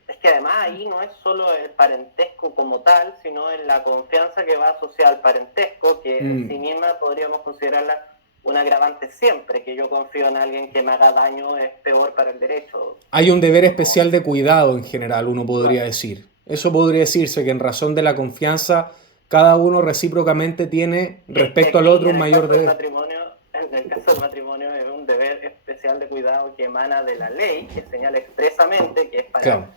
Es que además ahí no es solo el parentesco como tal, sino en la confianza que va asociada al parentesco, que en sí misma podríamos considerarla un agravante siempre. Que yo confío en alguien que me haga daño es peor para el derecho. Hay un deber especial de cuidado en general, uno podría decir. Eso podría decirse que en razón de la confianza, cada uno recíprocamente tiene respecto al Aquí, otro un mayor deber. en el caso del matrimonio es un deber especial de cuidado que emana de la ley, que señala expresamente que es para Claro.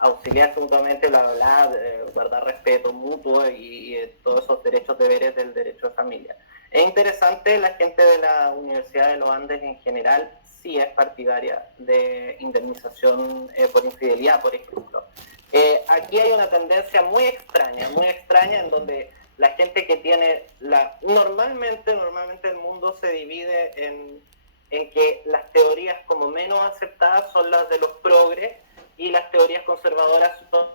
auxiliarse mutuamente, guardar respeto mutuo y todos esos derechos, deberes del derecho de familia. Es interesante, la gente de la Universidad de los Andes en general sí es partidaria de indemnización por infidelidad, por ejemplo. Aquí hay una tendencia muy extraña en donde la gente que tiene normalmente el mundo se divide en que las teorías como menos aceptadas son las de los progres y las teorías conservadoras son...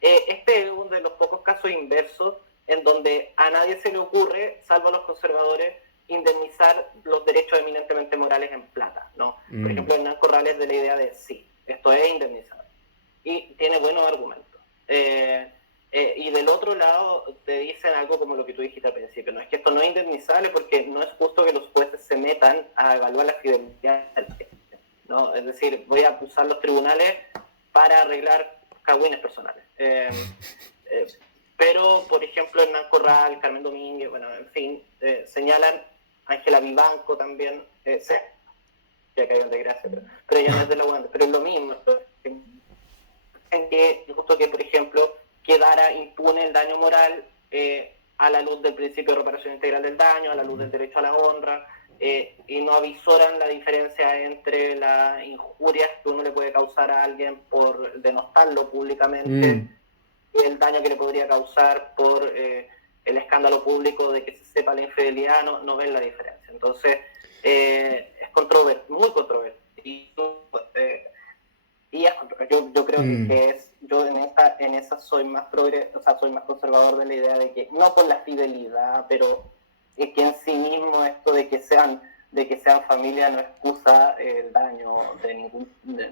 Este es uno de los pocos casos inversos en donde a nadie se le ocurre, salvo a los conservadores, indemnizar los derechos eminentemente morales en plata, ¿no? Por ejemplo, Hernán Corrales de la idea de sí, esto es indemnizable. Y tiene buenos argumentos. Y del otro lado te dicen algo como lo que tú dijiste al principio, ¿no? Es que esto no es indemnizable porque no es justo que los jueces se metan a evaluar la fidelidad. ¿no? Es decir, voy a usar los tribunales para arreglar cagüines personales. Pero, por ejemplo, Hernán Corral, Carmen Domínguez, bueno, en fin, señalan, Ángela Vivanco también, ya cayó en desgracia, pero ya no es de la UAND, pero es lo mismo. En que, justo que, por ejemplo, quedara impune el daño moral a la luz del principio de reparación integral del daño, a la luz del derecho a la honra, y no avisoran la diferencia entre las injurias que uno le puede causar a alguien por denostarlo públicamente y el daño que le podría causar por el escándalo público de que se sepa la infidelidad. No ven la diferencia. Entonces, es muy controvertido. Yo creo yo en esa soy más soy más conservador de la idea de que, no por la fidelidad, pero que en sí mismo esto de que sean familia no excusa el daño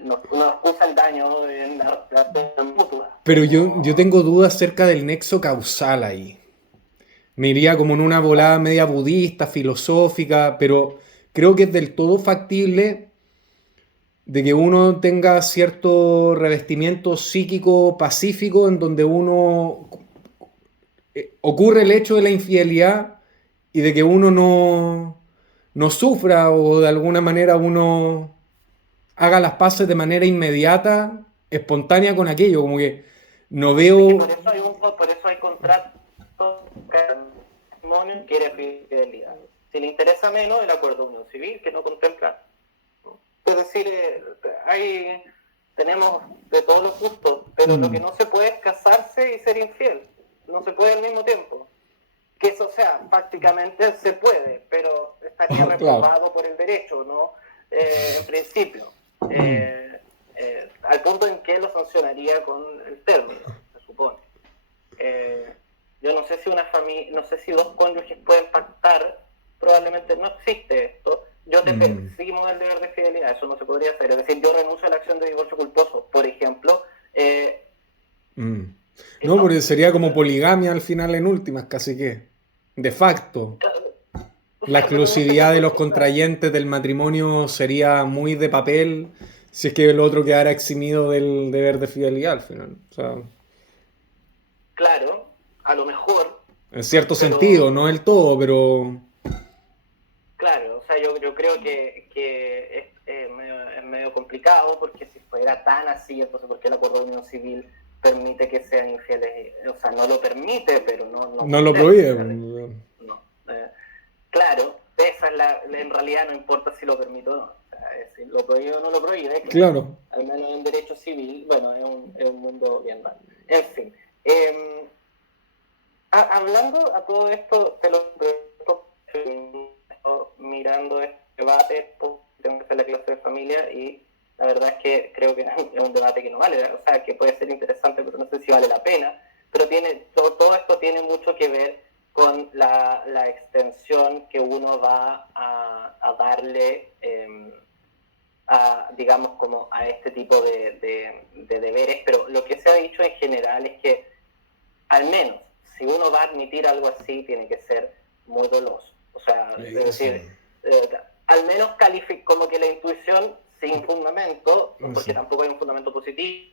no excusa el daño en la relación mutua. Pero yo tengo dudas acerca del nexo causal ahí. Me iría como en una volada media budista, filosófica, pero creo que es del todo factible de que uno tenga cierto revestimiento psíquico pacífico en donde uno ocurre el hecho de la infidelidad y de que uno no sufra o de alguna manera uno haga las paces de manera inmediata, espontánea con aquello, como que no veo... Por eso hay contratos que el matrimonio quiere fidelidad. Si le interesa menos, el acuerdo de unión civil que no contempla. Es decir, tenemos de todos los gustos, pero lo que no se puede es casarse y ser infiel. No se puede al mismo tiempo. Que eso, prácticamente se puede, pero estaría reprobado por el derecho, ¿no? En principio. Al punto en que lo sancionaría con el término, se supone. Yo no sé si dos cónyuges pueden pactar, probablemente no existe esto. Yo te persigo el deber de fidelidad, eso no se podría hacer. Es decir, yo renuncio a la acción de divorcio culposo, por ejemplo. No, porque sería como poligamia al final en últimas, casi que. De facto. La exclusividad de los contrayentes del matrimonio sería muy de papel si es que el otro quedara eximido del deber de fidelidad al final. O sea, claro, a lo mejor. En cierto sentido, no del todo, pero... Claro, yo creo que es medio complicado, porque si fuera tan así, entonces ¿por qué el acuerdo de unión civil permite que sean infieles? O sea, no lo permite, pero no lo prohíbe. No. Claro, en realidad no importa si lo permite o no. O sea, si lo prohíbe o no lo prohíbe. Claro. Al menos en derecho civil, bueno, es un mundo bien raro. En fin. Hablando a todo esto, mirando este debate, tengo que hacer la clase de familia y la verdad es que creo que es un debate que no vale, o sea, que puede ser interesante, pero no sé si vale la pena. Pero todo esto tiene mucho que ver con la extensión que uno va a darle digamos, como a este tipo de deberes. Pero lo que se ha dicho en general es que, al menos, si uno va a admitir algo así, tiene que ser muy doloso. O sea, es decir, al menos como que la intuición sin fundamento, porque tampoco hay un fundamento positivo,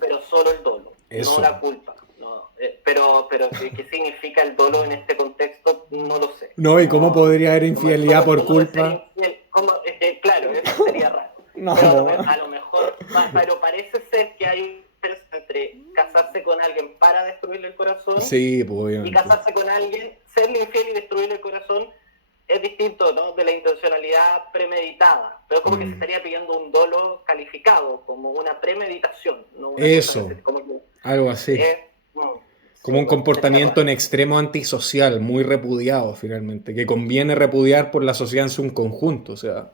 pero solo el dolo, no la culpa. No, pero ¿qué significa el dolo en este contexto? No lo sé. No, ¿y cómo podría haber infidelidad por culpa? Claro, eso sería raro. No. Pero a lo mejor, pero parece ser que hay entre casarse con alguien para destruirle el corazón, sí, pues, y casarse con alguien, serle infiel y destruirle el corazón es distinto, ¿no? De la intencionalidad premeditada, pero como que se estaría pidiendo un dolo calificado, como una premeditación, ¿no? Eso, algo así. Como un comportamiento en extremo antisocial, muy repudiado finalmente, que conviene repudiar por la sociedad en su conjunto. O sea,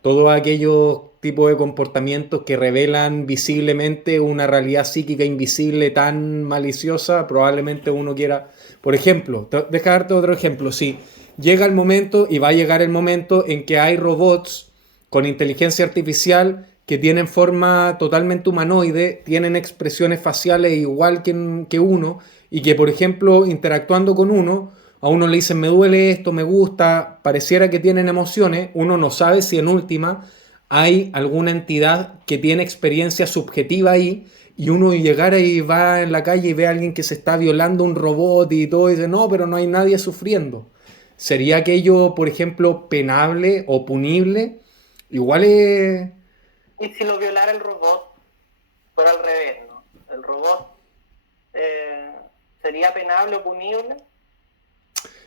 todos aquellos tipos de comportamientos que revelan visiblemente una realidad psíquica invisible tan maliciosa, probablemente uno quiera... Por ejemplo, deja darte otro ejemplo. Sí, llega el momento y va a llegar el momento en que hay robots con inteligencia artificial que tienen forma totalmente humanoide, tienen expresiones faciales igual que uno, y que, por ejemplo, interactuando con uno, a uno le dicen me duele esto, me gusta, pareciera que tienen emociones, uno no sabe si en última hay alguna entidad que tiene experiencia subjetiva ahí y uno llegara y va en la calle y ve a alguien que se está violando un robot y todo y dice no, pero no hay nadie sufriendo. ¿Sería aquello, por ejemplo, penable o punible? Igual es... Y si lo violara el robot, fuera al revés, ¿no? El robot eh, sería penable o punible.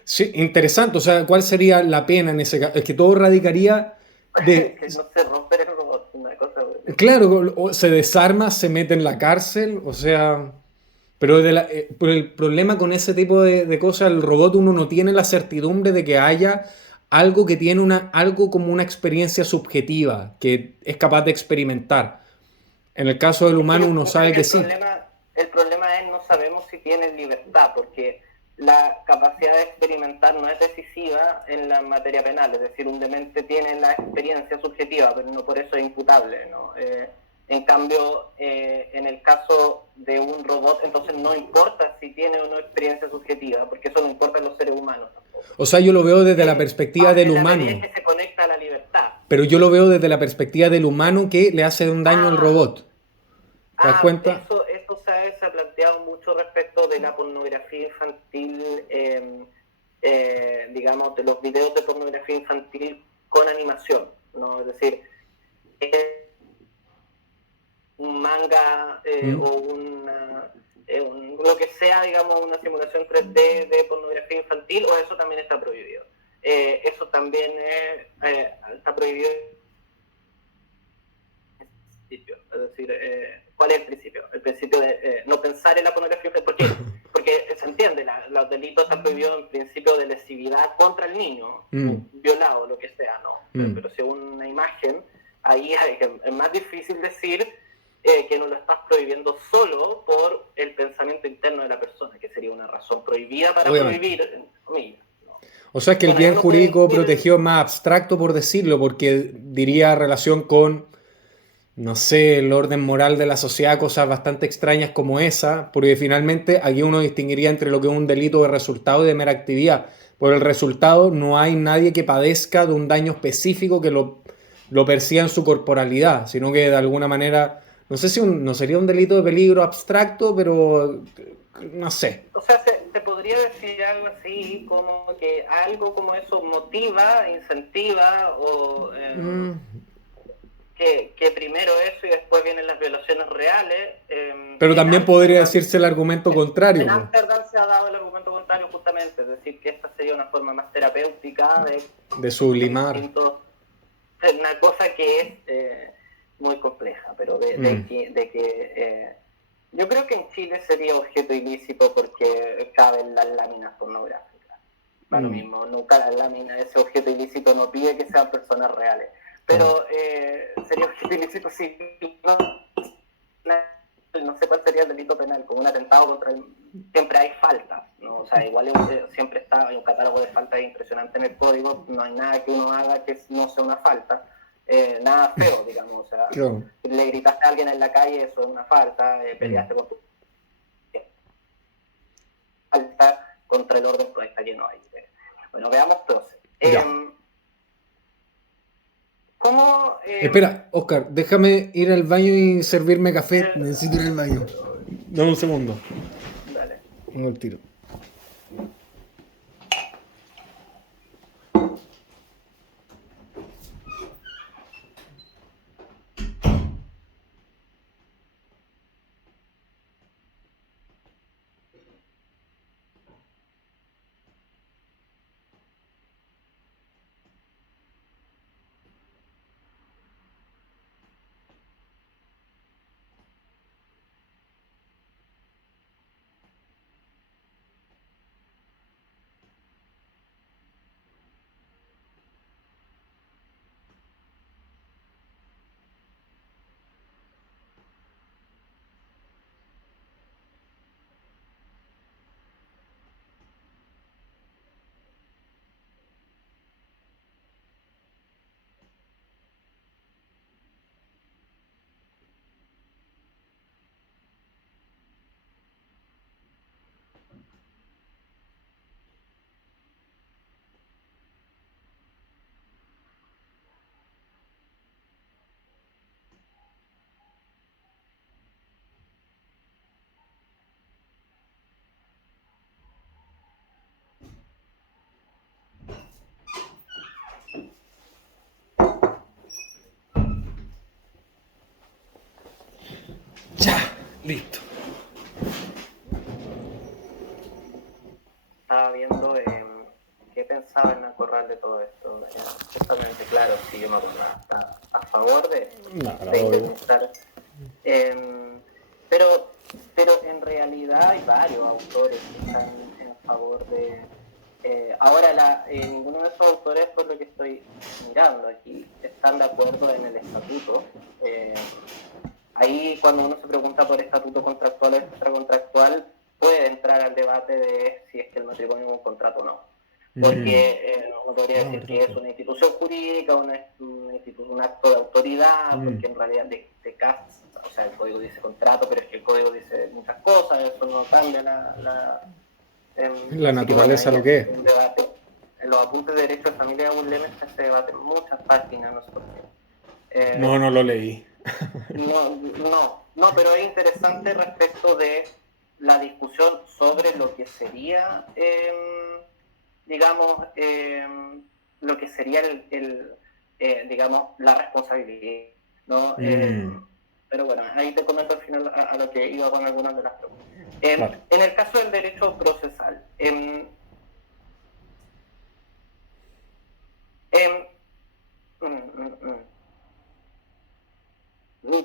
Sí, interesante, o sea, ¿cuál sería la pena en ese caso? Es que todo radicaría de... Que no se romper el robot, una cosa. Claro, se desarma, se mete en la cárcel, o sea... Pero el problema con ese tipo de cosas, el robot uno no tiene la certidumbre de que haya algo que tiene algo como una experiencia subjetiva, que es capaz de experimentar. En el caso del Es que humano yo uno creo sabe que que sí. el problema es no sabemos si tienen libertad, porque la capacidad de experimentar no es decisiva en la materia penal, es decir, un demente tiene la experiencia subjetiva, pero no por eso es imputable, ¿no? En cambio, en el caso de un robot, entonces no importa si tiene o no experiencia subjetiva, porque eso no importa en los seres humanos tampoco. O sea, yo lo veo desde la perspectiva del En la medida en humano, que se conecta a la libertad. pero yo lo veo desde la perspectiva del humano que le hace un daño al Ah, robot. ¿Te das cuenta? eso se ha planteado mucho respecto de la pornografía infantil, digamos, de los videos de pornografía infantil con animación, ¿no? Es decir, un manga ¿Mm? o lo que sea, digamos, una simulación 3D de pornografía infantil, o eso también está prohibido. Eso también está prohibido. Es decir, ¿cuál es el principio? El principio de no pensar en la pornografía. ¿Por qué? Porque se entiende, los delitos están prohibidos en principio de lesividad contra el niño, Mm, violado, lo que sea, ¿no? mm. Pero si una imagen, ahí es más difícil decir que no lo estás prohibiendo solo por el pensamiento interno de la persona, que sería una razón prohibida para Obviamente. prohibir, en comillas, ¿no? O sea, que el Bueno, ahí bien uno puede jurídico decir, protegido es más abstracto, por decirlo, porque diría relación con, no sé, el orden moral de la sociedad, cosas bastante extrañas como esa, porque finalmente aquí uno distinguiría entre lo que es un delito de resultado y de mera actividad. Por el resultado no hay nadie que padezca de un daño específico que lo persiga en su corporalidad, sino que de alguna manera, no sé si no sería un delito de peligro abstracto, pero no sé. o sea, se podría decir algo así como que algo como eso motiva, incentiva o Mm, que primero eso y después vienen las violaciones reales. pero En también podría Ámsterdam, decirse el argumento contrario, en po, Ámsterdam se ha dado el argumento contrario justamente, es decir, que esta sería una forma más terapéutica de de sublimar. distintos, una cosa que es muy compleja, pero Mm, de que yo creo que en Chile sería objeto ilícito porque caben las láminas pornográficas. Da lo mm, mismo, nunca la lámina, ese objeto ilícito no pide que sean personas reales. claro. Pero sería objeto ilícito si no sé cuál sería el delito penal, como un atentado contra el... Siempre hay faltas, ¿no? O sea, igual siempre está, hay un catálogo de faltas impresionante en el código, no hay nada que uno haga que no sea una falta, nada feo, digamos, o sea, Claro. si le gritaste a alguien en la calle, eso es una falta, Mm, peleaste con tu falta contra el orden, pues está lleno ahí. Bueno, veamos entonces. ya. ¿Cómo Espera, Oscar, déjame ir al baño y servirme café. el, Necesito ir al baño. Dame un segundo. dale. Pongo el tiro. Listo. Estaba viendo qué pensaba en Corral de todo esto. Justamente, claro, sí, yo me acuerdo, está a favor de indemnizar. Pero en realidad hay varios autores que están en favor de... ahora, ninguno de esos autores, por lo que estoy mirando aquí, están de acuerdo en el estatuto. Ahí, cuando uno se pregunta por estatuto contractual o extracontractual, puede entrar al debate de si es que el matrimonio es un contrato o no. Porque uno podría decir que es una institución jurídica, un acto de autoridad, porque en realidad de casa, o sea, el código dice contrato, pero es que el código dice muchas cosas, eso no cambia la naturaleza, lo que es. Un debate. En los apuntes de derecho de familia de un Lemes se debate muchas páginas, no sé por qué. No lo leí. No, pero es interesante respecto de la discusión sobre lo que sería, digamos, lo que sería digamos, la responsabilidad, ¿no? Pero bueno, ahí te comento al final a lo que iba con algunas de las preguntas. Vale. En el caso del derecho procesal,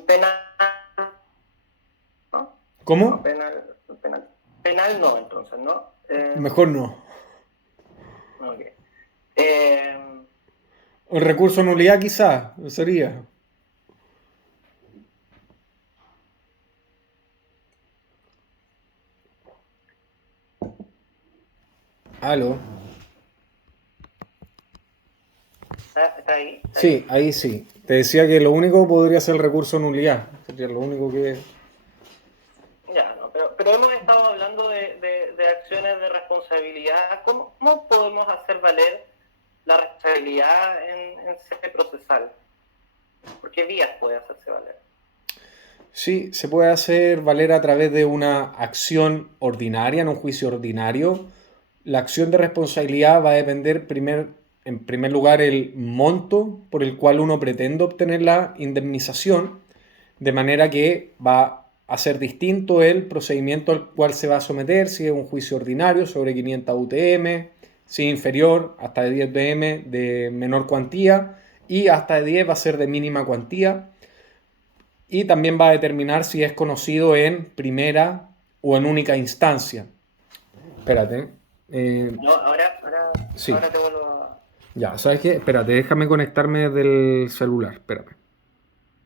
penal, ¿no? ¿Cómo? No, penal no, entonces, ¿no? Mejor no. Ok. El recurso de nulidad quizás sería. Aló. ¿Está ahí? Sí, ahí sí. Te decía que lo único podría ser el recurso de nulidad. Sería lo único que... Ya, no, pero hemos estado hablando de acciones de responsabilidad. ¿Cómo podemos hacer valer la responsabilidad en sede procesal? ¿Por qué vías puede hacerse valer? Sí, se puede hacer valer a través de una acción ordinaria, en un juicio ordinario. La acción de responsabilidad va a depender en primer lugar el monto por el cual uno pretende obtener la indemnización, de manera que va a ser distinto el procedimiento al cual se va a someter, si es un juicio ordinario sobre 500 UTM, si es inferior, hasta de 10 UTM de menor cuantía, y hasta de 10 va a ser de mínima cuantía. Y también va a determinar si es conocido en primera o en única instancia. Espérate. No, ahora sí. Ahora te vuelvo a... Ya, ¿sabes qué? Espérate, déjame conectarme desde el celular. Espérame.